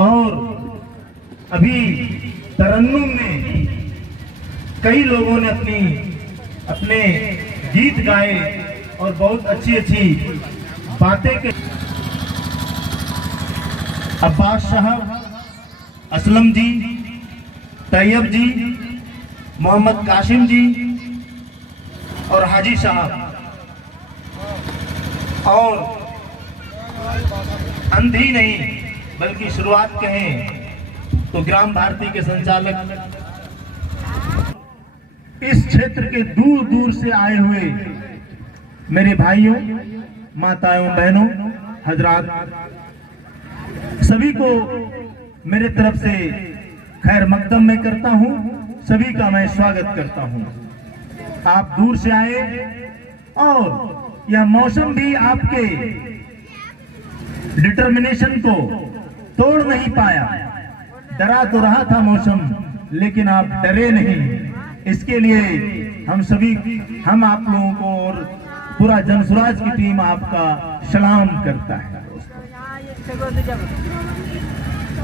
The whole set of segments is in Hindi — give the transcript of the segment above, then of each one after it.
और अभी तरन्नुम में कई लोगों ने अपने गीत गाए और बहुत अच्छी अच्छी बातें की। अब्बास साहब, असलम जी, तैयब जी, मोहम्मद कासिम जी और हाजी साहब, और अंधी नहीं बल्कि शुरुआत कहें तो ग्राम भारती के संचालक, इस क्षेत्र के दूर दूर से आए हुए मेरे भाइयों, माताओं, बहनों, हजरात, सभी को मेरे तरफ से खैर मकदम में करता हूं। सभी का मैं स्वागत करता हूं। आप दूर से आए और यह मौसम भी आपके डिटर्मिनेशन को तोड़ नहीं पाया। डरा तो रहा था मौसम, लेकिन आप डरे नहीं। इसके लिए हम आप लोगों को और पूरा जनसुराज की टीम आपका सलाम करता है।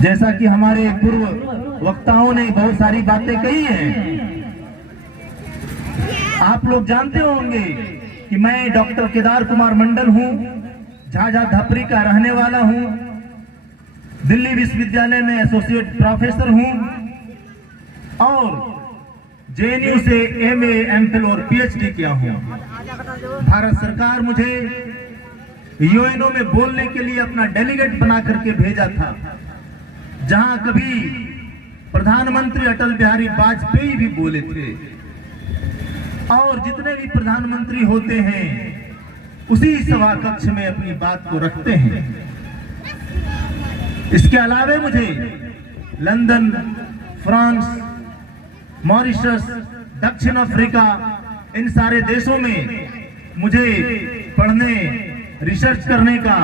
जैसा कि हमारे पूर्व वक्ताओं ने बहुत सारी बातें कही हैं, आप लोग जानते होंगे कि मैं डॉक्टर केदार कुमार मंडल हूं, झाझा धपरी का रहने वाला हूं, दिल्ली विश्वविद्यालय में एसोसिएट प्रोफेसर हूं और जेएनयू से एमए, एमफिल और पीएचडी किया हूं। भारत सरकार मुझे यूएनओ में बोलने के लिए अपना डेलीगेट बना करके भेजा था, जहां कभी प्रधानमंत्री अटल बिहारी वाजपेयी भी बोले थे। और जितने भी प्रधानमंत्री होते हैं उसी सभा कक्ष में अपनी बात को रखते हैं। इसके अलावा मुझे लंदन, फ्रांस, मॉरिशस, दक्षिण अफ्रीका, इन सारे देशों में मुझे पढ़ने, रिसर्च करने का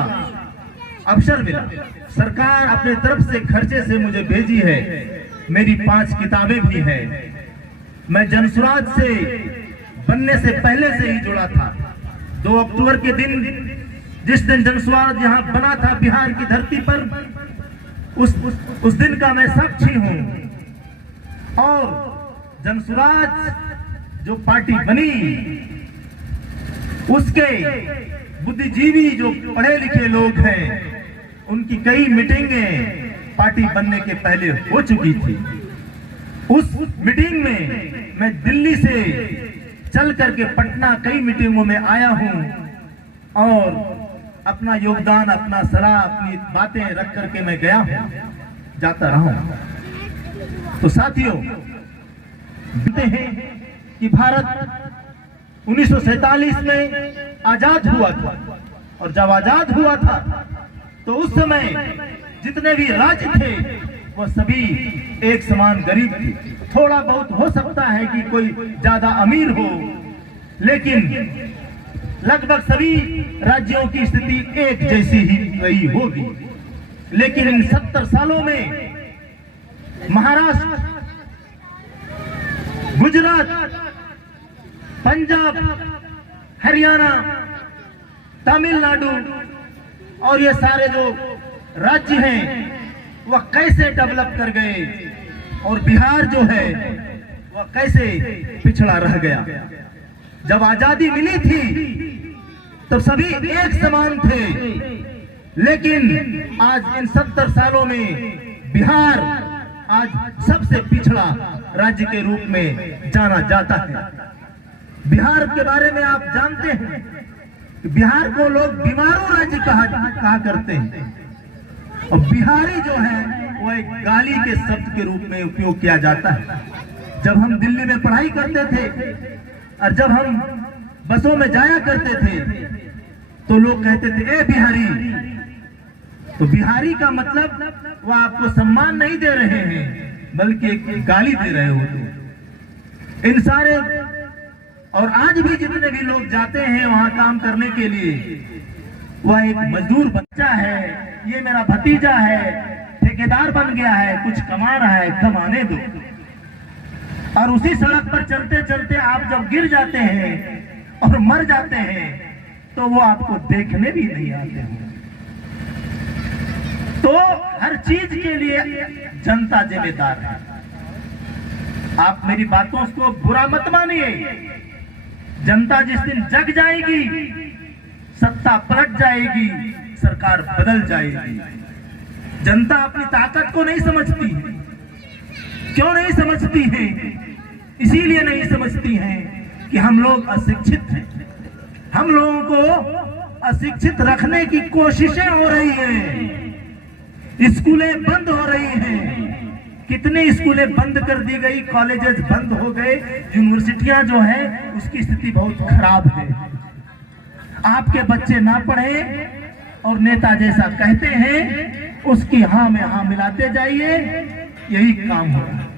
अवसर मिला। सरकार अपने तरफ से खर्चे से मुझे भेजी है। मेरी 5 किताबें भी हैं। मैं जनसुराज से बनने से पहले से ही जुड़ा था। 2 अक्टूबर के दिन, जिस दिन जनसुराज यहाँ बना था बिहार की धरती पर, उस दिन का मैं साक्षी हूँ। और जनसुराज जो पार्टी बनी, उसके बुद्धिजीवी जो पढ़े लिखे लोग हैं, उनकी कई मीटिंगें पार्टी बनने के पहले हो चुकी थी। उस मीटिंग में मैं दिल्ली से चल करके पटना कई मीटिंगों में आया हूं और अपना योगदान, अपना सलाह, अपनी बातें रख करके मैं गया हूं, जाता रहा हूं। तो साथियों, कहते हैं कि भारत 1947 में आजाद हुआ था, और जब आजाद हुआ था तो उस समय जितने भी राज्य थे वो सभी एक समान गरीब थे। थोड़ा बहुत हो सकता है कि कोई ज्यादा अमीर हो, लेकिन लगभग सभी राज्यों की स्थिति एक जैसी ही रही होगी। लेकिन इन 70 सालों में महाराष्ट्र, गुजरात, पंजाब, हरियाणा, तमिलनाडु और ये सारे जो राज्य हैं वह कैसे डेवलप कर गए, और बिहार जो है वह कैसे पिछड़ा रह गया। जब आजादी मिली थी तब सभी एक समान थे, लेकिन आज इन 70 सालों में बिहार आज सबसे पिछड़ा राज्य के रूप में जाना जाता है। बिहार के बारे में आप जानते हैं कि बिहार को लोग बीमारू राज्य कहा करते हैं, और बिहारी जो है वो एक गाली के शब्द के रूप में उपयोग किया जाता है। जब हम दिल्ली में पढ़ाई करते थे और जब हम बसों में जाया करते थे तो लोग कहते थे, ए बिहारी। तो बिहारी का मतलब वो आपको सम्मान नहीं दे रहे हैं, बल्कि एक गाली दे रहे होते। इन सारे, और आज भी जितने भी लोग जाते हैं वहां काम करने के लिए, वह एक मजदूर बच्चा है, ये मेरा भतीजा है, ठेकेदार बन गया है, कुछ कमा रहा है, कमाने दो। और उसी सड़क पर चलते चलते आप जब गिर जाते हैं और मर जाते हैं तो वो आपको देखने भी नहीं आते हैं। तो हर चीज के लिए जनता जिम्मेदार है। आप मेरी बातों को बुरा मत मानिए। जनता जिस दिन जग जाएगी, सत्ता पलट जाएगी, सरकार बदल जाएगी। जनता अपनी ताकत को नहीं समझती है। क्यों नहीं समझती है? इसीलिए नहीं समझती है कि हम लोग अशिक्षित हैं। हम लोगों को अशिक्षित रखने की कोशिशें हो रही हैं। स्कूलें बंद हो रही हैं। कितने स्कूलें बंद कर दी गई, कॉलेजेस बंद हो गए, यूनिवर्सिटियां जो है उसकी स्थिति बहुत खराब है। आपके बच्चे ना पढ़े और नेता जैसा कहते हैं उसकी हाँ में हाँ मिलाते जाइए, यही काम हो रहा है।